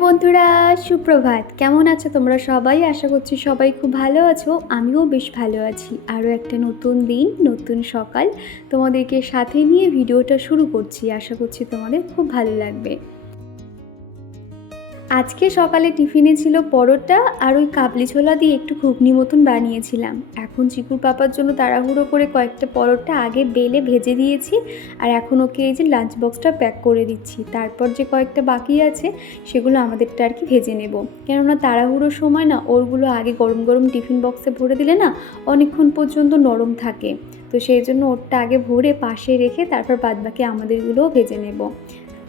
বন্ধুরা, সুপ্রভাত। কেমন আছো তোমরা সবাই? আশা করছি সবাই খুব ভালো আছো। আমিও বেশ ভালো আছি। আরও একটা নতুন দিন, নতুন সকাল তোমাদেরকে সাথে নিয়ে ভিডিওটা শুরু করছি। আশা করছি তোমাদের খুব ভালো লাগবে। আজকে সকালে টিফিনে ছিল পরোটা আর ওই কাবলি ছোলা দিয়ে একটু ঘুগনি মতন বানিয়েছিলাম। এখন চিকুর পাপার জন্য তাড়াহুড়ো করে কয়েকটা পরোটা আগে বেলে ভেজে দিয়েছি আর এখন ওকে এই যে লাঞ্চ বক্সটা প্যাক করে দিচ্ছি। তারপর যে কয়েকটা বাকি আছে সেগুলো আমাদেরটা আর কি ভেজে নেব। কেননা তাড়াহুড়োর সময় না ওরগুলো আগে গরম গরম টিফিন বক্সে ভরে দিলে না অনেকক্ষণ পর্যন্ত নরম থাকে। তো সেই জন্য ওরটা আগে ভরে পাশে রেখে তারপর বাদবাকি আমাদেরগুলোও ভেজে নেব।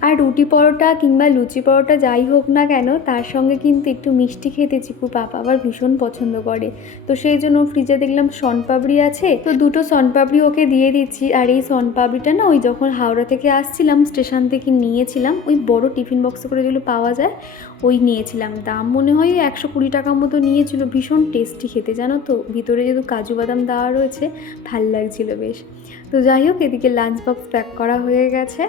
আর রুটি পরোটা কিংবা লুচি পরোটা যাই হোক না কেন, তার সঙ্গে কিন্তু একটু মিষ্টি খেতে চিকু পাপা আবার ভীষণ পছন্দ করে। তো সেই জন্য ফ্রিজে দেখলাম সনপাপড়ি আছে। তো দুটো সনপাপড়ি ওকে দিয়ে দিচ্ছি। আর এই সনপাপড়িটা না, ওই যখন হাওড়া থেকে আসছিলাম, স্টেশন থেকে নিয়েছিলাম, ওই বড় টিফিন বক্স করে যেগুলো পাওয়া যায়, ওই নিয়েছিলাম। দাম মনে হয় একশো কুড়ি টাকার মতো নিয়েছিল। ভীষণ টেস্টি খেতে, জানো তো? ভিতরে যেহেতু কাজু বাদাম দেওয়া রয়েছে, ভালো লাগছিল বেশ। তো যাই হোক, এদিকে লাঞ্চ বক্স প্যাক করা হয়ে গেছে।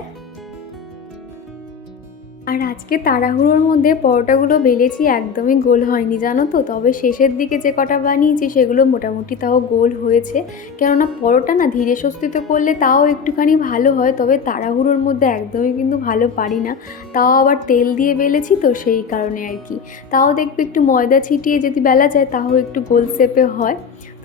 আর আজকে তাড়াহুড়োর মধ্যে পরোটাগুলো বেলেছি, একদমই গোল হয়নি, জানো তো? তবে শেষের দিকে যে কটা বানিয়েছি, সেগুলো মোটামুটি তাও গোল হয়েছে। কেননা পরোটা না ধীরে স্বস্তিতে করলে তাও একটুখানি ভালো হয়, তবে তাড়াহুড়োর মধ্যে একদমই কিন্তু ভালো পারি না। তাও আবার তেল দিয়ে বেলেছি তো সেই কারণে আর কি। তাও দেখবে একটু ময়দা ছিটিয়ে যদি বেলা যায়, তাও একটু গোল শেপে হয়।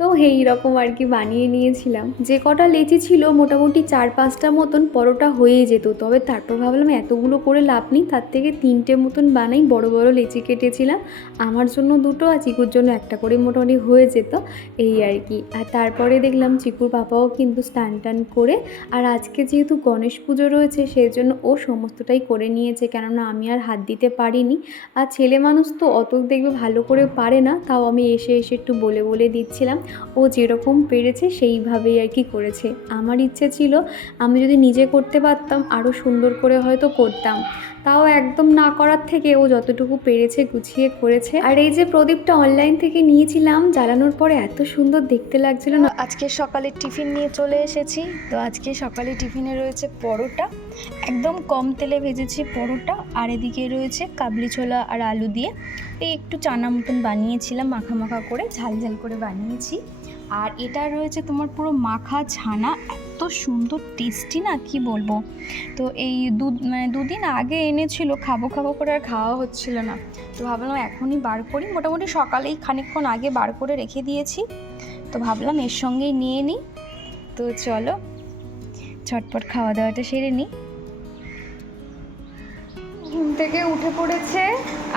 তো এই রকম আর কি বানিয়ে নিয়েছিলাম। যে কটা লেচি ছিল মোটামুটি চার পাঁচটা মতন পরোটা হয়ে যেত। তবে তারপর ভাবলাম এতগুলো করে লাভ নেই, তার থেকে তিনটে মতন বানাই বড় বড় লেচি কেটেছিলাম। আমার জন্য দুটো আর চিকুর জন্য একটা করে মোটামুটি হয়ে যেত এই আর কি। আর তারপরে দেখলাম চিকুর পাপাও কিন্তু স্নান টান করে, আর আজকে যেহেতু গণেশ পুজো রয়েছে সেই জন্য ও সমস্তটাই করে নিয়েছে, কেননা আমি আর হাত দিতে পারিনি। আর ছেলে মানুষ তো অত দেখবে ভালো করে পারে না, তাও আমি এসে এসে একটু বলে বলে দিচ্ছিলাম। ও যেরকম পেরেছে সেইভাবেই আর কি করেছে। আমার ইচ্ছে ছিল আমি যদি নিজে করতে পারতাম আরও সুন্দর করে হয়তো করতাম। তাও একদম না করার থেকে ও যতটুকু পেরেছে, গুছিয়ে করেছে। আর এই যে প্রদীপটা অনলাইন থেকে নিয়েছিলাম, জ্বালানোর পরে এত সুন্দর দেখতে লাগছিল না। আজকে সকালে টিফিন নিয়ে চলে এসেছি। তো আজকে সকালে টিফিনে রয়েছে পরোটা। একদম কম তেলে ভেজেছি পরোটা। আর এদিকে রয়েছে কাবলি ছোলা আর আলু দিয়ে। এই একটু চানা মতন বানিয়েছিলাম, মাখা মাখা করে, ঝাল ঝাল করে বানিয়েছি। আর এটা রয়েছে তোমার পুরো মাখা ছানা, এত সুন্দর টেস্টি না, কি বলব? তো এই দু মানে দুদিন আগে এনেছিল, খাব খাব করে আর খাওয়া হচ্ছিল না। তো ভাবলাম এখনই বার করি, মোটামুটি সকালেই খানিকক্ষণ আগে বার করে রেখে দিয়েছি। তো ভাবলাম এর সঙ্গেই নিয়ে নিই। তো চলো, ঝটপট খাওয়া দাওয়াটা সেরে নিই। ঘুম থেকে উঠে পড়েছে,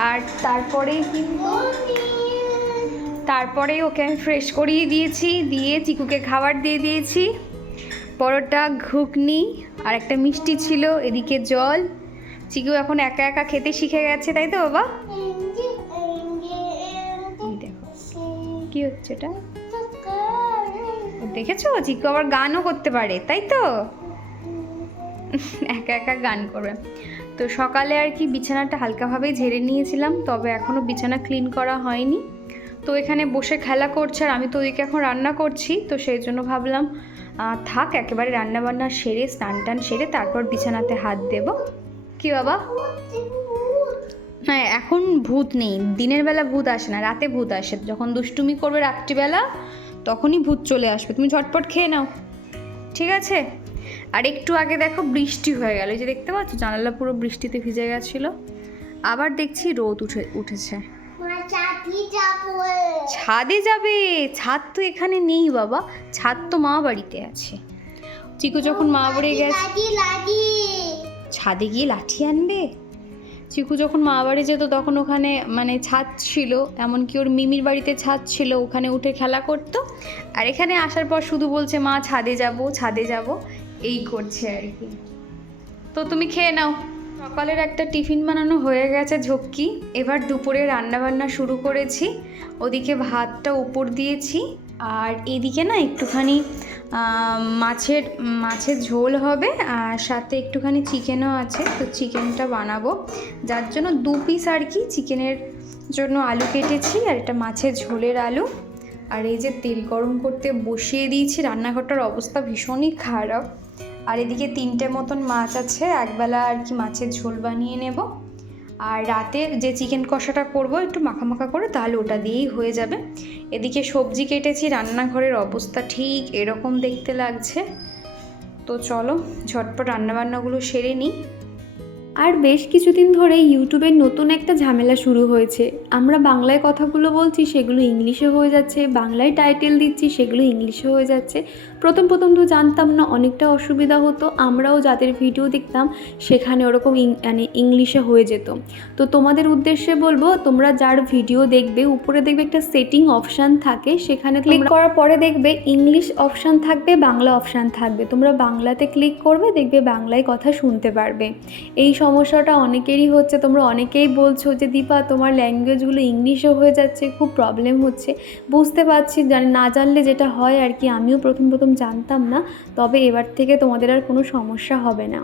আর তারপরেই কিন্তু তারপরেই ওকে আমি ফ্রেশ করিয়ে দিয়েছি, দিয়ে চিকুকে খাবার দিয়ে দিয়েছি। পরোটা, ঘুগনি আর একটা মিষ্টি ছিল, এদিকে জল। চিকু এখন একা একা খেতে শিখে গেছে, তাই তো বাবা? কি হচ্ছে এটা? দেখেছ? চিকু আবার গানও করতে পারে, তাই তো? একা একা গান করবে। তো সকালে আর কি বিছানাটা হালকাভাবেই ঝেড়ে নিয়েছিলাম, তবে এখনও বিছানা ক্লিন করা হয়নি। তো এখানে বসে খেলা করছে আর আমি তো ওদিকে এখন রান্না করছি, তো সেই জন্য ভাবলাম থাক, একেবারে রান্না বান্না সেরে, স্নান টান সেরে তারপর বিছানাতে হাত দেব। কি বাবা? হ্যাঁ এখন ভূত নেই, দিনের বেলা ভূত আসে না, রাতে ভূত আসে। যখন দুষ্টুমি করবে রাত্রিবেলা, তখনই ভূত চলে আসবে। তুমি ঝটপট খেয়ে নাও। ঠিক আছে? আর একটু আগে দেখো বৃষ্টি হয়ে গেল যে দেখতে পাচ্ছ? জানালা পুরো বৃষ্টিতে ভিজে গেছিল। আবার দেখছি রোদ উঠে, উঠেছে। ছাদে যাবে? ছাদ তো এখানে নেই বাবা। ছাদ তো মা বাড়িতে আছে। চিকু যখন মা বাড়ি গেছে ছাদে গিয়ে লাঠি আনবে? চিকু যখন মা বাড়ি যেত তখন ওখানে মানে ছাদ ছিল। এমনকি ওর মিমির বাড়িতে ছাদ ছিল। ওখানে উঠে খেলা করতো। আর এখানে আসার পর শুধু বলছে মা ছাদে যাব ছাদে যাব। এই করছে আর কি। তো তুমি খেয়ে নাও। সকালের একটা টিফিন বানানো হয়ে গেছে ঝক্কি। এবার দুপুরে রান্না বান্না শুরু করেছি। ওদিকে ভাতটা উপর দিয়েছি। আর এদিকে না একটুখানি মাছের মাছের ঝোল হবে আর সাথে একটুখানি চিকেনও আছে। তো চিকেনটা বানাবো। যার জন্য দু পিস আর কি চিকেনের জন্য আলু কেটেছি আর এটা মাছের ঝোলের আলু। আর এই যে তেল গরম করতে বসিয়ে দিয়েছি, রান্নাঘরটার অবস্থা ভীষণই খারাপ। আর এদিকে তিনটে মতন মাছ আছে, একবেলা আর কি মাছের ঝোল বানিয়ে নেব। আর রাতে যে চিকেন কষাটা করব একটু মাখা মাখা করে, তাহলে ওটা দিয়েই হয়ে যাবে। এদিকে সবজি কেটেছি, রান্নাঘরের অবস্থা ঠিক এরকম দেখতে লাগছে। তো চলো, ঝটপট রান্নাবান্নাগুলো সেরে নিই। আর বেশ কিছুদিন ধরে ইউটিউবে নতুন একটা ঝামেলা শুরু হয়েছে। আমরা বাংলায় কথাগুলো বলছি সেগুলো ইংলিশে হয়ে যাচ্ছে। বাংলায় টাইটেল দিচ্ছি সেগুলো ইংলিশে হয়ে যাচ্ছে। প্রথম প্রথম তো জানতাম না অনেকটা অসুবিধা হতো। আমরাও যাদের ভিডিও দেখতাম সেখানে ওরকম মানে ইংলিশে হয়ে যেত। তো তোমাদের উদ্দেশ্যে বলব তোমরা যার ভিডিও দেখবে উপরে দেখবে একটা সেটিং অপশান থাকে সেখানে ক্লিক করার পরে দেখবে ইংলিশ অপশান থাকবে বাংলা অপশান থাকবে। তোমরা বাংলাতে ক্লিক করবে দেখবে বাংলায় কথা শুনতে পারবে। এই সমস্যাটা অনেকেরই হচ্ছে। তোমরা অনেকেই বলছো যে, দীপা, তোমার ল্যাঙ্গুয়েজগুলো ইংলিশও হয়ে যাচ্ছে, খুব প্রবলেম হচ্ছে। বুঝতে পারছি, জানি, না জানলে যেটা হয় আর কি, আমিও প্রথম প্রথম জানতাম না। তবে এবার থেকে তোমাদের আর কোনো সমস্যা হবে না।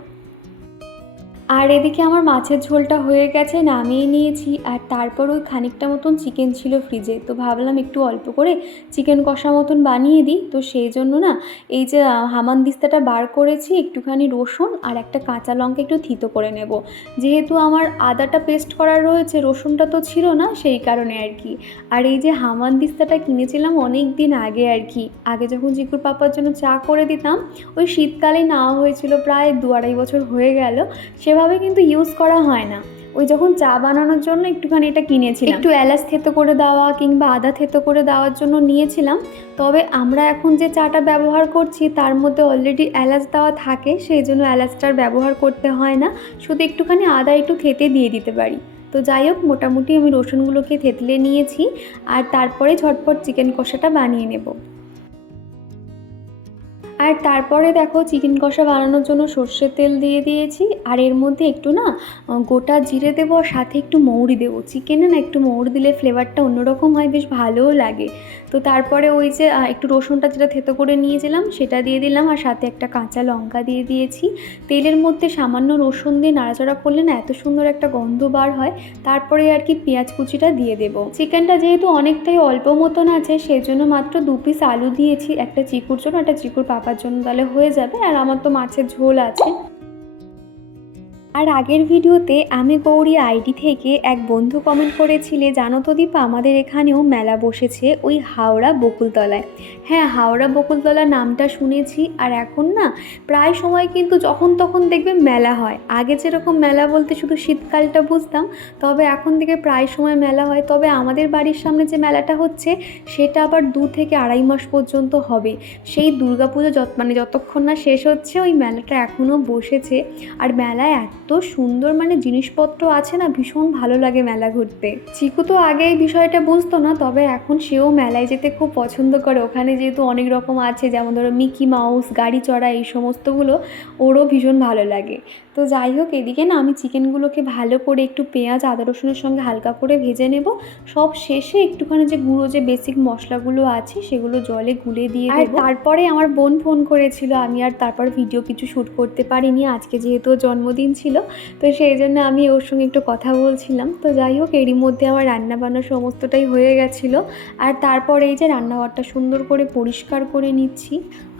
আর এদিকে আমার মাছের ঝোলটা হয়ে গেছে নামিয়ে নিয়েছি। আর তারপর ওই খানিকটা মতন চিকেন ছিল ফ্রিজে তো ভাবলাম একটু অল্প করে চিকেন কষা মতন বানিয়ে দিই। তো সেই জন্য না এই যে আহ, হামানদিস্তাটা বার করেছি একটুখানি রসুন আর একটা কাঁচা লঙ্কা একটু থিতো করে নেব। যেহেতু আমার আদাটা পেস্ট করা রয়েছে রসুনটা তো ছিল না সেই কারণে আর কি। আর এই যে হামানদিস্তাটা কিনেছিলাম অনেক দিন আগে আর কি। আগে যখন জিকুর পাপার জন্য চা করে দিতাম ওই শীতকালে নেওয়া হয়েছিল প্রায় দু আড়াই বছর হয়ে গেল। সেভাবে কিন্তু ইউজ করা হয় না। ওই যখন চা বানানোর জন্য একটুখানি এটা কিনেছিলাম। একটু এলাচ থেতো করে দেওয়া কিংবা আদা থেতো করে দেওয়ার জন্য নিয়েছিলাম। তবে আমরা এখন যে চাটা ব্যবহার করছি, তার মধ্যে অলরেডি এলাচ দেওয়া থাকে, সেই জন্য এলাচটার ব্যবহার করতে হয় না। শুধু একটুখানি আদা একটু থেতে দিয়ে দিতে পারি। তো যাই হোক, মোটামুটি আমি রসুনগুলোকে থেতলে নিয়েছি। আর তারপরে ঝটপট চিকেন কষাটা বানিয়ে নেব। আর তারপরে দেখো চিকেন কষা বানানোর জন্য সর্ষের তেল দিয়ে দিয়েছি। আর এর মধ্যে একটু না গোটা জিরে দেবো সাথে একটু মৌরি দেবো। চিকেনে না একটু মৌরি দিলে ফ্লেভারটা অন্যরকম হয়, বেশ ভালোও লাগে। তো তারপরে ওই যে একটু রসুনটা যেটা থেতো করে নিয়েছিলাম সেটা দিয়ে দিলাম আর সাথে একটা কাঁচা লঙ্কা দিয়ে দিয়েছি। তেলের মধ্যে সামান্য রসুন দিয়ে নাড়াচাড়া করলে না এত সুন্দর একটা গন্ধ বার হয়। তারপরে আর কি পেঁয়াজ কুচিটা দিয়ে দেবো। চিকেনটা যেহেতু অনেকটাই অল্প মতন আছে সেই জন্য মাত্র দু পিস আলু দিয়েছি, একটা চিকুর জন্য, একটা চিকুর পাপার জন্য তাহলে হয়ে যাবে। আর আমার তো মাছের ঝোল আছে। আর আগের ভিডিওতে আমি গৌরী আইডি থেকে এক বন্ধু কমেন্ট করেছিলে, জানো তো দীপা? আমাদের এখানেও মেলা বসেছে ওই হাওড়া বকুলতলায়। হ্যাঁ হাওড়া বকুলতলা নামটা শুনেছি আর এখন না প্রায় সময় কিন্তু যখন তখন দেখবে মেলা হয়। আগে যেরকম মেলা বলতে শুধু শীতকালটা বুঝতাম, তবে এখন থেকে প্রায় সময় মেলা হয়। তবে আমাদের বাড়ির সামনে যে মেলাটা হচ্ছে, সেটা আবার দু থেকে আড়াই মাস পর্যন্ত হবে। সেই দুর্গাপুজো যত মানে যতক্ষণ না শেষ হচ্ছে, ওই মেলাটা এখনও বসেছে। আর মেলায় এত সুন্দর মানে জিনিসপত্র আছে না ভীষণ ভালো লাগে মেলা ঘুরতে। চিকু তো আগে এই বিষয়টা বুঝতো না তবে এখন সেও মেলায় যেতে খুব পছন্দ করে। ওখানে যেহেতু অনেক রকম আছে যেমন ধরো মিকি মাউস গাড়ি চড়া এই সমস্তগুলো ওরও ভীষণ ভালো লাগে। তো যাই হোক এদিকে না আমি চিকেনগুলোকে ভালো করে একটু পেঁয়াজ আদা রসুনের সঙ্গে হালকা করে ভেজে নেব। সব শেষে একটুখানি যে গুঁড়ো যে বেসিক মশলাগুলো আছে সেগুলো জলে গুলে দিয়ে আর তারপরে আমার বোন ফোন করেছিল আমি আর তারপর ভিডিও কিছু শ্যুট করতে পারিনি। আজকে যেহেতু জন্মদিন ছিল তো সেই জন্য আমি ওর সঙ্গে একটু কথা বলছিলাম। তো যাই হোক, এরই মধ্যে আমার রান্না বান্না সমস্তটাই হয়ে গেছিল। আর তারপরে এই যে রান্নাঘরটা সুন্দর করে পরিষ্কার করে নিচ্ছি।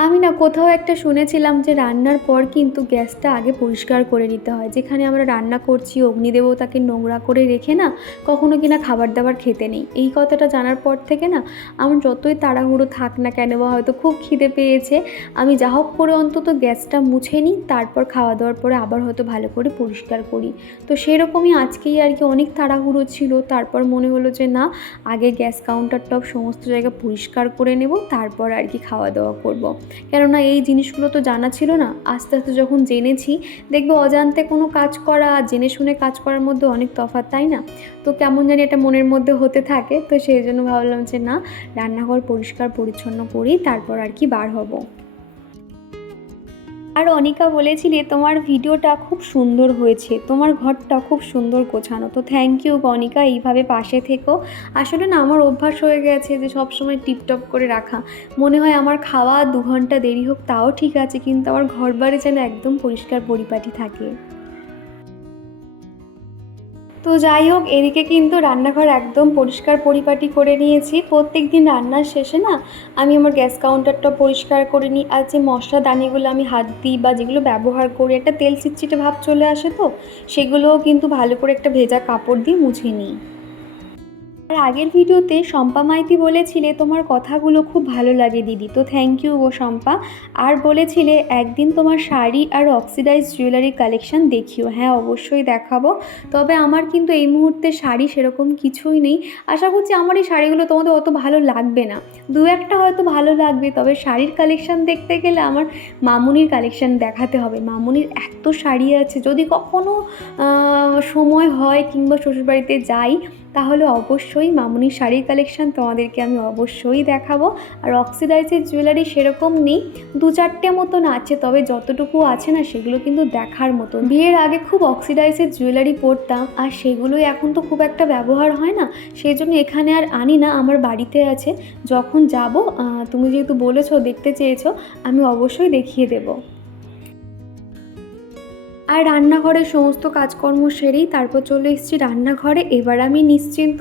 আমি না কোথাও একটা শুনেছিলাম যে রান্নার পর কিন্তু গ্যাসটা আগে পরিষ্কার করে নিতে হয়। যেখানে আমরা রান্না করছি, অগ্নিদেবতাকে নোংরা করে রেখে না কখনো কিনা খাবার দাবার খেতে নেই। এই কথাটা জানার পর থেকে না আমার যতই তাড়াহুড়ো থাক না কেন বা হয়তো খুব খিদে পেয়েছে, আমি যা হোক করে অন্তত গ্যাসটা মুছে নিই, তারপর খাওয়া দাওয়ার পরে আবার হয়তো ভালো করে পরিষ্কার করি। তো সেরকমই আজকেই আর কি অনেক তাড়াহুড়ো ছিল। তারপর মনে হলো যে না, আগে গ্যাস কাউন্টার টপ সমস্ত জায়গা পরিষ্কার করে নেব, তারপর আর কি খাওয়া দাওয়া করব। কেননা এই জিনিসগুলো তো জানা ছিল না। আস্তে আস্তে যখন জেনেছি, দেখবে অজান্তে কোনো কাজ করা, জেনে শুনে কাজ করার মধ্যে অনেক তফাৎ, তাই না? তো কেমন জানি এটা মনের মধ্যে হতে থাকে। তো সেই জন্য ভাবলাম যে না, রান্নাঘর পরিষ্কার, পরিচ্ছন্ন করেই তারপর আর কি বার হব। আর অনিকা বলেছিলে, তোমার ভিডিওটা খুব সুন্দর হয়েছে, তোমার ঘরটা খুব সুন্দর গোছানো। তো থ্যাংক ইউ অনিকা, এইভাবে পাশে থেকো। আসলে না, আমার অভ্যাস হয়ে গেছে যে সব সময় টিপটপ করে রাখা। মনে হয় আমার খাওয়া দু ঘণ্টা দেরি হোক, তাও ঠিক আছে, কিন্তু আমার ঘর বাড়ি যেন একদম পরিষ্কার পরিপাটি থাকে। তো যাই হোক, এদিকে কিন্তু রান্নাঘর একদম পরিষ্কার পরিপাটি করে নিয়েছি। প্রত্যেক দিন রান্নার শেষে না, আমি আমার গ্যাস কাউন্টারটা পরিষ্কার করে নিই। আর যে মশলা দানিগুলো আমি হাত দিই বা যেগুলো ব্যবহার করি, একটা তেল চিটচিটে ভাব চলে আসে তো, সেগুলোও কিন্তু ভালো করে একটা ভেজা কাপড় দিয়ে মুছে নিই। আর আগের ভিডিওতে শম্পা মাইতি বলেছিলে তোমার কথাগুলো খুব ভালো লাগে দিদি তো থ্যাংক ইউ গো শম্পা। আর বলেছিলে একদিন তোমার শাড়ি আর অক্সিডাইজ জুয়েলারি কালেকশন দেখিও। হ্যাঁ অবশ্যই দেখাবো। তবে আমার কিন্তু এই মুহূর্তে শাড়ি সেরকম কিছুই নেই। আশা করছি আমার এই শাড়িগুলো তোমাদের অত ভালো লাগবে না। দু একটা হয়তো ভালো লাগবে তবে শাড়ির কালেকশন দেখতে গেলে আমার মামুনির কালেকশন দেখাতে হবে। মামুনির এত শাড়ি আছে যদি কখনো আহ, সময় হয় কিংবা শ্বশুরবাড়িতে যাই তাহলে অবশ্যই মামুনির শাড়ির কালেকশন তোমাদেরকে আমি অবশ্যই দেখাবো। আর অক্সিডাইজের জুয়েলারি সেরকম নেই, দু চারটে মতন আছে, তবে যতটুকু আছে না সেগুলো কিন্তু দেখার মতন। বিয়ের আগে খুব অক্সিডাইজের জুয়েলারি পরতাম, আর সেগুলোই এখন তো খুব একটা ব্যবহার হয় না সেই জন্য এখানে আর আনি না, আমার বাড়িতে আছে। যখন যাব তুমি যেহেতু বলেছ, দেখতে চেয়েছো, আমি অবশ্যই দেখিয়ে দেবো। আর রান্নাঘরের সমস্ত কাজকর্ম সেরেই তারপর চলে এসেছি রান্নাঘরে। এবার আমি নিশ্চিন্ত,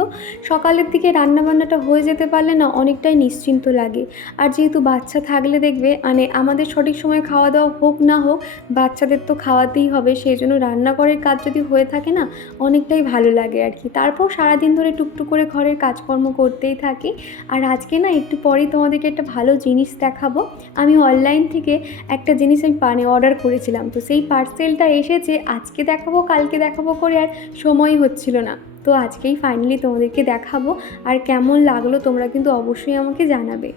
সকালের দিকে রান্নাবান্নাটা হয়ে যেতে পারলে না অনেকটাই নিশ্চিন্ত লাগে। আর যেহেতু বাচ্চা থাকলে দেখবে মানে আমাদের সঠিক সময় খাওয়া দাওয়া হোক না হোক, বাচ্চাদের তো খাওয়াতেই হবে, সেই জন্য রান্নাঘরের কাজ যদি হয়ে থাকে না, অনেকটাই ভালো লাগে আর কি। তারপর সারাদিন ধরে টুকটুক করে ঘরের কাজকর্ম করতেই থাকি। আর আজকে না একটু পরেই তোমাদেরকে একটা ভালো জিনিস দেখাবো। আমি অনলাইন থেকে একটা জিনিস আমি পানে অর্ডার করেছিলাম। তো সেই পার্সেলটা এসেছে আজকে দেখাবো, কালকে দেখাবো করে আর সময় হচ্ছিল না। তো আজকেই ফাইনালি তোমাদেরকে দেখাবো আর কেমন লাগল তোমরা কিন্তু অবশ্যই আমাকে জানাবে।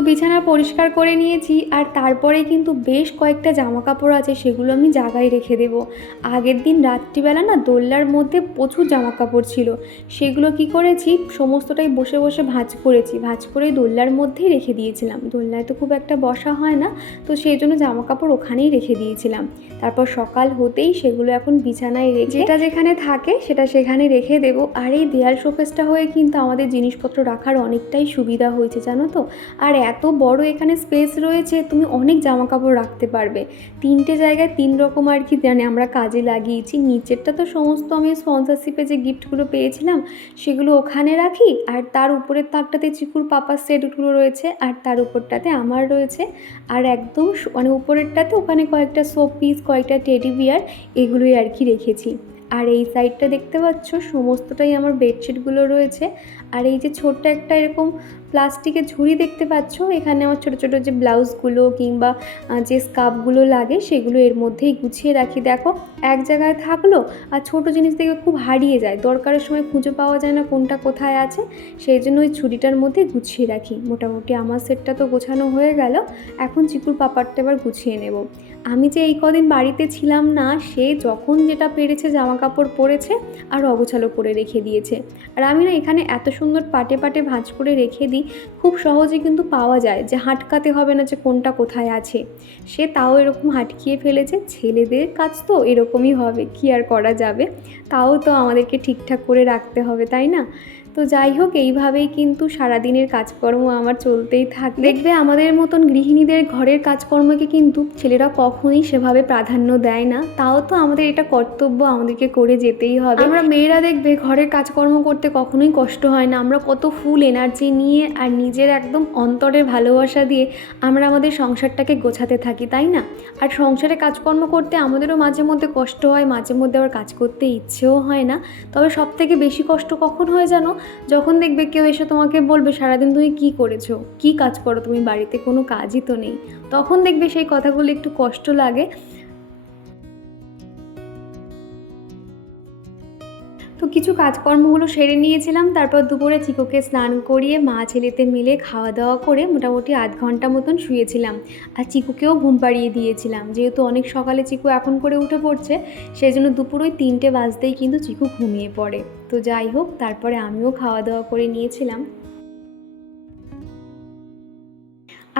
বিছানা পরিষ্কার করে নিয়েছি আর তারপরে কিন্তু বেশ কয়েকটা জামা কাপড় আছে, সেগুলো আমি জায়গায় রেখে দেব। আগের দিন রাত্রিবেলা না দোল্লার মধ্যে প্রচুর জামা কাপড় ছিল। সেগুলো কি করেছি, সমস্তটাই বসে বসে ভাঁজ করেছি। ভাঁজ করে দোল্লার মধ্যেই রেখে দিয়েছিলাম। দোল্লায় তো খুব একটা বসা হয় না, তো সেই জন্য জামা কাপড় ওখানেই রেখে দিয়েছিলাম। তারপর সকাল হতেই সেগুলো এখন বিছানায় রেখে যেটা যেখানে থাকে সেটা সেখানে রেখে দেবো। আর এই দেয়াল শোকেসটা হয়ে কিন্তু আমাদের জিনিসপত্র রাখার অনেকটাই সুবিধা হয়েছে, জানো তো? আর এত বড় এখানে স্পেস রয়েছে, তুমি অনেক জামা কাপড় রাখতে পারবে। তিনটে জায়গায় তিন রকম আর কি জানে, আমরা কাজে লাগিয়েছি। নিচেরটা তো সমস্ত আমি স্পন্সরশিপে যে গিফটগুলো পেয়েছিলাম, সেগুলো ওখানে রাখি। আর তার উপরের তাকটাতে চিকুর পাপার সেটগুলো রয়েছে, আর তার উপরটাতে আমার রয়েছে। আর একদম মানে উপরেরটাতে ওখানে কয়েকটা সোপ পিস কয়েকটা টেডি বিয়ার এগুলোই আর কি রেখেছি। আর এই সাইডটা দেখতে পাচ্ছ, সমস্তটাই আমার বেডশিটগুলো রয়েছে। আর এই যে ছোট্ট একটা এরকম প্লাস্টিকের ঝুড়ি দেখতে পাচ্ছ এখানে আমার ছোটো ছোটো যে ব্লাউজগুলো কিংবা যে স্কার্ফগুলো লাগে সেগুলো এর মধ্যেই গুছিয়ে রাখি। দেখো, এক জায়গায় থাকল আর ছোট জিনিস দেখে খুব হারিয়ে যায়। দরকারের সময় খুঁজে পাওয়া যায় না কোনটা কোথায় আছে, সেই জন্য ওই ছুরিটার মধ্যে গুছিয়ে রাখি। মোটামুটি আমার সেটটা তো গোছানো হয়ে গেল, এখন চিকুর পাপারটা এবার গুছিয়ে নেব। আমি যে এই কদিন বাড়িতে ছিলাম না, সে যখন যেটা পেরেছে জামা কাপড় পরেছে আর অগোছালো করে রেখে দিয়েছে। আর আমি না এখানে এত সুন্দর পাটে পাটে ভাঁজ করে রেখে দিই, খুব সহজে কিন্তু পাওয়া যায় যে হাটকাতে হবে না যে কোনটা কোথায় আছে। সে তাও এরকম হাটকিয়ে ফেলেছে, ছেলেদের কাজ তো এরকমই হবে, কি আর করা যাবে? তাও তো আমাদেরকে ঠিকঠাক করে রাখতে হবে, তাই না? তো যাই হোক, এইভাবেই কিন্তু সারাদিনের কাজকর্ম আমার চলতেই থাকে। দেখবে আমাদের মতন গৃহিণীদের ঘরের কাজকর্মকে কিন্তু ছেলেরা কখনোই সেভাবে প্রাধান্য দেয় না। তাও তো আমাদের এটা কর্তব্য, আমাদেরকে করে যেতেই হবে। আমরা মেয়েরা দেখবে ঘরের কাজকর্ম করতে কখনোই কষ্ট হয় না। আমরা কত ফুল এনার্জি নিয়ে আর নিজের একদম অন্তরের ভালোবাসা দিয়ে আমরা আমাদের সংসারটাকে গোছাতে থাকি, তাই না? আর সংসারে কাজকর্ম করতে আমাদেরও মাঝে মধ্যে কষ্ট হয়, মাঝে মধ্যে আবার কাজ করতে ইচ্ছেও হয় না। তবে সব থেকে বেশি কষ্ট কখন হয় জানো? যখন দেখবে কেউ এসে তোমাকে বলবে, সারাদিন তুমি কি করেছ? কি কাজ করো? তুমি বাড়িতে কোনো কাজই তো নেই। তখন দেখবে সেই কথাগুলো একটু কষ্ট লাগে। কিছু কাজকর্মগুলো সেরে নিয়েছিলাম। তারপর দুপুরে চিকুকে স্নান করিয়ে মা ছেলেতে মিলে খাওয়া দাওয়া করে মোটামুটি আধ ঘণ্টা মতন শুয়েছিলাম। আর চিকুকেও ঘুম পাড়িয়ে দিয়েছিলাম। যেহেতু অনেক সকালে চিকু এখন করে উঠে পড়ছে সেই জন্য দুপুর ওই তিনটে বাজতেই কিন্তু চিকু ঘুমিয়ে পড়ে। তো যাই হোক, তারপরে আমিও খাওয়া দাওয়া করে নিয়েছিলাম।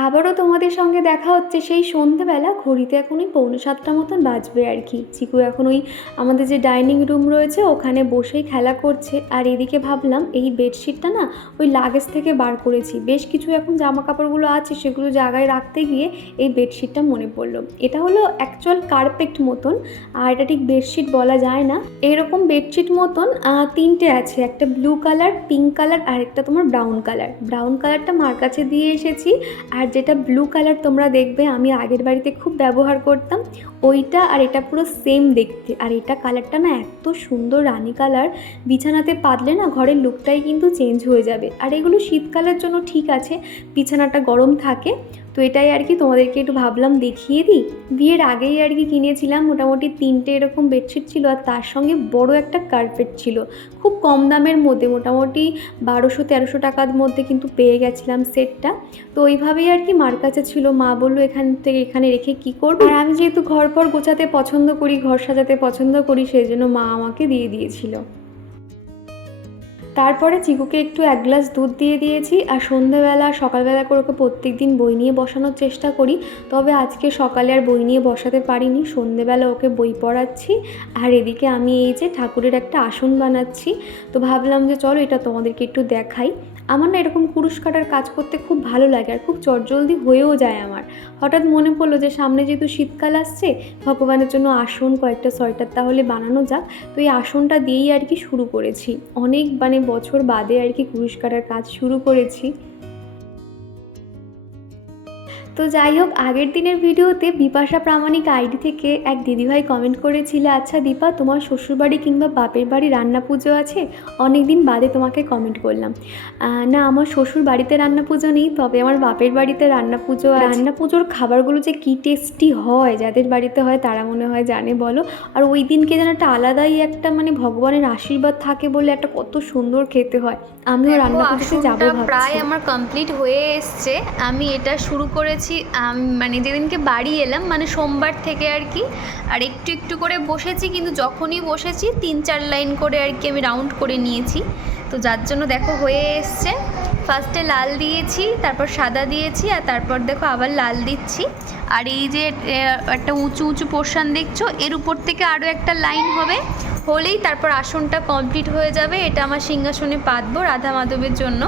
আবারও তোমাদের সঙ্গে দেখা হচ্ছে সেই সন্ধেবেলা। ঘড়িতে এখন ওই পৌনে সাতটা মতন বাজবে আর কি। চিকু এখন ওই আমাদের যে ডাইনিং রুম রয়েছে, ওখানে বসেই খেলা করছে। আর এদিকে ভাবলাম, এই বেডশিটটা না ওই লাগেজ থেকে বার করেছি। বেশ কিছু এখন জামা কাপড়গুলো আছে, সেগুলো জায়গায় রাখতে গিয়ে এই বেডশিটটা মনে পড়ল। এটা হলো অ্যাকচুয়াল কার্পেট মতন, আর এটা ঠিক বেডশিট বলা যায় না। এরকম বেডশিট মতন তিনটে আছে। একটা ব্লু কালার পিঙ্ক কালার আর একটা তোমার ব্রাউন কালার ব্রাউন কালারটা মার কাছে দিয়ে এসেছি, আর যেটা ব্লু কালার তোমরা দেখবে, আমি আগের বাড়িতে খুব ব্যবহার করতাম, ওইটা আর এটা পুরো সেম দেখতে। আর এটা কালারটা না এত সুন্দর রানি কালার বিছানাতে পাতলে না ঘরের লুকটাই কিন্তু চেঞ্জ হয়ে যাবে। আর এগুলো শীতকালের জন্য ঠিক আছে, বিছানাটা গরম থাকে তো এটাই আর কি তোমাদেরকে একটু ভাবলাম দেখিয়ে দিই। বিয়ের আগেই আর কি কিনেছিলাম, মোটামুটি তিনটে এরকম বেডশিট ছিল আর তার সঙ্গে বড় একটা কার্পেট ছিল। খুব কম দামের মধ্যে, মোটামুটি বারোশো তেরোশো টাকার মধ্যে কিন্তু পেয়ে গেছিলাম সেটটা। তো ওইভাবেই আর কি মার কাছে ছিল, মা বলল এখান থেকে এখানে রেখে কি করব? আর আমি যেহেতু ঘর পর গোছাতে পছন্দ করি, ঘর সাজাতে পছন্দ করি, সেই জন্য মা আমাকে দিয়ে দিয়েছিল। তারপরে চিকুকে একটু এক গ্লাস দুধ দিয়ে দিয়েছি আর সন্ধ্যাবেলা সকালবেলা করে ওকে প্রত্যেক দিন বই নিয়ে বসানোর চেষ্টা করি। তবে আজকে সকালে আর বই নিয়ে বসাতে পারিনি। সন্ধ্যেবেলা ওকে বই পড়াচ্ছি আর এদিকে আমি এই যে ঠাকুরের একটা আসন বানাচ্ছি। তো ভাবলাম যে চলো এটা তোমাদেরকে একটু দেখাই। আমার না এরকম কুরুশ কাটার কাজ করতে খুব ভালো লাগে আর খুব চটজলদি হয়েও যায় আমার। হঠাৎ মনে পড়ল যে সামনে যেহেতু শীতকাল আসছে, ভগবানের জন্য আসন কয়েকটা সোয়েটার তাহলে বানানো যাক। তো এই আসনটা দিয়েই আর কি শুরু করেছি। অনেক মানে বছর বাদে আর কি কুরুশ কাটার কাজ শুরু করেছি। তো যাই হোক আগের দিনের ভিডিওতে বিপাশা প্রামাণিক আইডি থেকে এক দিদিভাই কমেন্ট করেছিলে আচ্ছা দীপা তোমার শ্বশুরবাড়ি কিংবা বাপের বাড়ি রান্না পুজো আছে? অনেক দিন বাদে তোমাকে কমেন্ট করলাম। না আমার শ্বশুর বাড়িতে রান্না পুজো নেই তবে আমার বাপের বাড়িতে রান্না পুজো। রান্না পুজোর খাবারগুলো যে কী টেস্টি হয় যাদের বাড়িতে হয় তারা মনে হয় জানে বলো। আর ওই দিনকে যেন একটা আলাদাই একটা মানে ভগবানের আশীর্বাদ থাকে বলে একটা কত সুন্দর খেতে হয়। আমিও রান্না পুজোতে যাব প্রায় আমার কমপ্লিট হয়ে এসছে। আমি এটা শুরু করেছি আম, মানে যেদিনকে বাড়ি এলাম মানে সোমবার থেকে আর কি আর একটু একটু করে বসেছি কিন্তু যখনই বসেছি তিন চার লাইন করে আর কি আমি রাউন্ড করে নিয়েছি। তো যার জন্য দেখো হয়ে এসছে। ফার্স্টে লাল দিয়েছি তারপর সাদা দিয়েছি আর তারপর দেখো আবার লাল দিচ্ছি। আর এই যে একটা উঁচু উঁচু পোর্শান দেখছ এর উপর থেকে আরও একটা লাইন হবে। হলেই তারপর আসনটা কমপ্লিট হয়ে যাবে এটা আমার সিংহাসনে পাতবো রাধা মাধবের জন্য।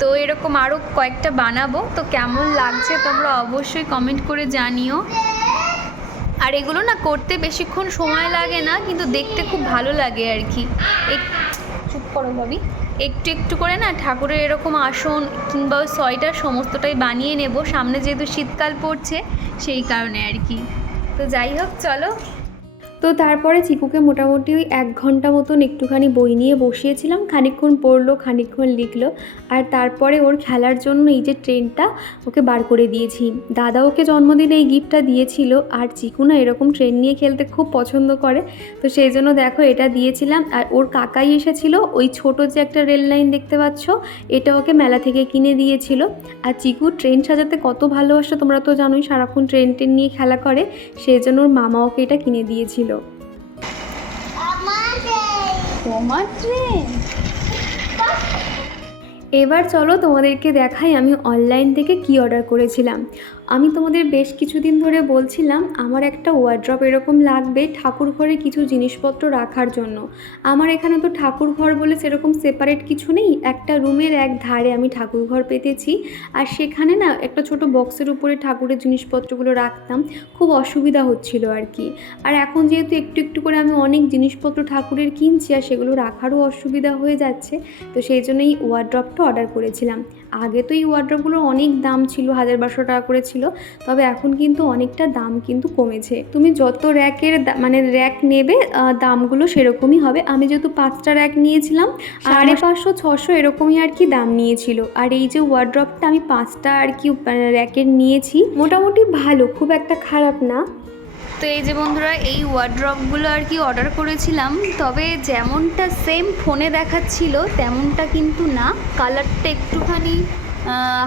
তো এরকম আরও কয়েকটা বানাবো। তো কেমন লাগছে তোমরা অবশ্যই কমেন্ট করে জানিও। আর এগুলো না করতে বেশিক্ষণ সময় লাগে না, কিন্তু দেখতে খুব ভালো লাগে আর কি। চুপ করো ভাবি। একটু একটু করে না ঠাকুরের এরকম আসন কিংবা ওই সোয়েটার সমস্তটাই বানিয়ে নেব। সামনে যেহেতু শীতকাল পড়ছে, সেই কারণে আর কি। তো যাই হোক, চলো। তো তারপরে চিকুকে মোটামুটি ওই এক ঘণ্টা মতন একটুখানি বই নিয়ে বসিয়েছিলাম, খানিকক্ষণ পড়ল, খানিকক্ষণ লিখলো, আর তারপরে ওর খেলার জন্য এই যে ট্রেনটা ওকে বার করে দিয়েছি। দাদা ওকে জন্মদিনে এই গিফটটা দিয়েছিল, আর চিকু না এরকম ট্রেন নিয়ে খেলতে খুব পছন্দ করে, তো সেই জন্য দেখো এটা দিয়েছিলাম, আর ওর কাকাই এসেছিল, ওই ছোট যে একটা রেল লাইন দেখতে পাচ্ছ, এটা ওকে মেলা থেকে কিনে দিয়েছিল। আর চিকু ট্রেন সাজাতে কত ভালোবাসে, তোমরা তো জানোই, সারাক্ষণ ট্রেন ট্রেন নিয়ে খেলা করে, সেই জন্য ওর মামা ওকে এটা কিনে দিয়েছিল। তোমার ট্রেন এবার চলো তোমাদেরকে দেখাই আমি অনলাইন থেকে কি অর্ডার করেছিলাম। আমি তোমাদের বেশ কিছুদিন ধরে বলছিলাম, আমার একটা ওয়ার্ড্রপ এরকম লাগবে ঠাকুর ঘরে কিছু জিনিসপত্র রাখার জন্য। আমার এখানে তো ঠাকুর ঘর বলে সেরকম সেপারেট কিছু নেই, একটা রুমের এক ধারে আমি ঠাকুর ঘর পেতেছি। আর সেখানে না একটা ছোট বক্সের উপরে ঠাকুরের জিনিসপত্রগুলো রাখতাম, খুব অসুবিধা হচ্ছিল আর কি। আর এখন যেহেতু একটু একটু করে আমি অনেক জিনিসপত্র ঠাকুরের কিনছি আর সেগুলো রাখারও অসুবিধা হয়ে যাচ্ছে, তো সেই জন্য এই ওয়ার্ড্রপটা অর্ডার করেছিলাম। আগে তো এই ওয়ার্ড্রপগুলোর অনেক দাম ছিল, হাজার বারোশো টাকা করে ছিল। তবে এখন কিন্তু অনেকটা দাম কিন্তু কমেছে। তুমি যত র্যাকের মানে র্যাক নেবে দামগুলো সেরকমই হবে। আমি যেহেতু পাঁচটা র্যাক নিয়েছিলাম সাড়ে পাঁচশো ছশো এরকমই আর কি দাম নিয়েছিল। আর এই যে ওয়ার্ড্রপটা আমি পাঁচটা আর কি র্যাকের নিয়েছি মোটামুটি ভালো খুব একটা খারাপ না। তো এই যে বন্ধুরা এই ওয়ার্ড্রপগুলো আর কি অর্ডার করেছিলাম তবে যেমনটা সেম ফোনে দেখাচ্ছিল তেমনটা কিন্তু না। কালারটা একটুখানি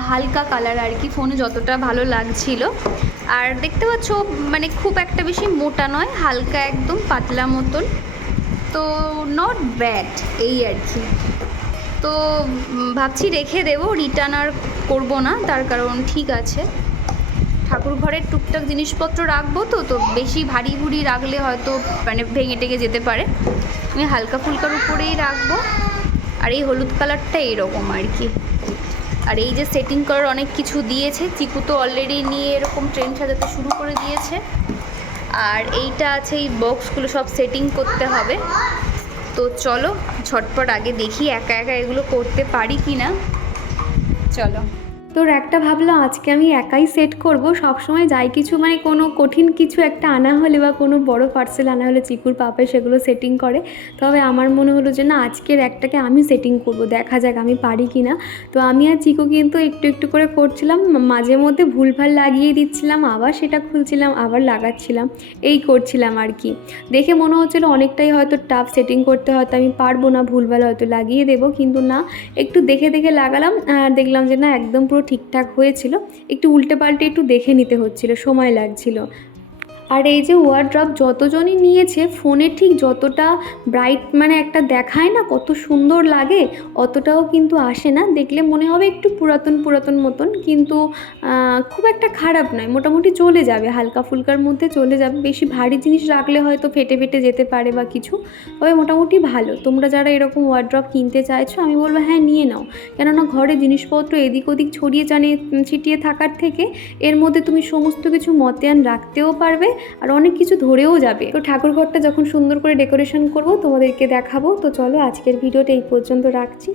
হালকা কালার আর কি ফোনে যতটা ভালো লাগছিল। আর দেখতে পাচ্ছ মানে খুব একটা বেশি মোটা নয়, হালকা একদম পাতলা মতন। তো নট ব্যাড এই আর কি। তো ভাবছি রেখে দেবো রিটার্ন আর করব না, তার কারণ ঠিক আছে। ঠাকুর ঘরের টুকটাক জিনিসপত্র রাখব তো তো বেশি ভারী ভুরি রাখলে হয়তো মানে ভেঙে টেঙে যেতে পারে। আমি হালকা ফুলকার উপরেই রাখব। আর এই হলুদ কালারটা এরকম আর কি। আর এই যে সেটিং করার অনেক কিছু দিয়েছে চিকু তো অলরেডি নিয়ে এরকম ট্রেন সাজাতে শুরু করে দিয়েছে। আর এইটা আছে, এই বক্সগুলো সব সেটিং করতে হবে। তো চলো ছটপট আগে দেখি একা একা এগুলো করতে পারি কি না চলো। তোর একটা ভাবলাম আজকে আমি একাই সেট করব, সবসময় যাই কিছু মানে কোনো কঠিন কিছু একটা আনা হলে বা কোনো বড় পার্সেল আনা হলে চিকুর পাপে সেগুলো সেটিং করে। তবে আমার মনে হলো যে, না, আজকের একটাকে আমি সেটিং করব, দেখা যাক আমি পারি কি না তো আমি আর চিকু কিন্তু একটু একটু করে করছিলাম মাঝে মধ্যে ভুলভাল লাগিয়ে দিচ্ছিলাম, আবার সেটা খুলছিলাম, আবার লাগাচ্ছিলাম, এই করছিলাম আর কি। দেখে মনে হচ্ছিল অনেকটাই হয়তো টাফ সেটিং করতে হয়তো আমি পারব না, ভুলভাল হয়তো লাগিয়ে দেবো, কিন্তু না, একটু দেখে দেখে লাগালাম, আর দেখলাম যে, না, একদম পুরো ঠিকঠাক হয়েছিল একটু উল্টে পাল্টে একটু দেখে নিতে হচ্ছিল সময় লাগছিল। আর এই যে ওয়ারড্রপ যতজনই নিয়েছে ফোনে ঠিক যতটা ব্রাইট মানে একটা দেখায় না, কত সুন্দর লাগে, অতটাও কিন্তু আসে না। দেখলে মনে হবে একটু পুরাতন পুরাতন মতন, কিন্তু খুব একটা খারাপ নয়। মোটামুটি চলে যাবে, হালকা ফুলকার মধ্যে চলে যাবে। বেশি ভারী জিনিস রাখলে হয়তো ফেটে ফেটে যেতে পারে বা কিছু, তবে মোটামুটি ভালো। তোমরা যারা এরকম ওয়ারড্রপ কিনতে চাইছো, আমি বলব হ্যাঁ নিয়ে নাও। কেননা ঘরে জিনিসপত্র এদিক ওদিক ছড়িয়ে জানিয়ে ছিটিয়ে থাকার থেকে, এর মধ্যে তুমি সমস্ত কিছু মতিয়ান রাখতেও পারবে। আর অনেক কিছু ধরেও যাবে। তো ঠাকুর ঘরটা যখন সুন্দর করে ডেকোরেশন করব, তোমাদেরকে দেখাবো। তো চলো আজকের ভিডিওটা এই পর্যন্ত রাখছি।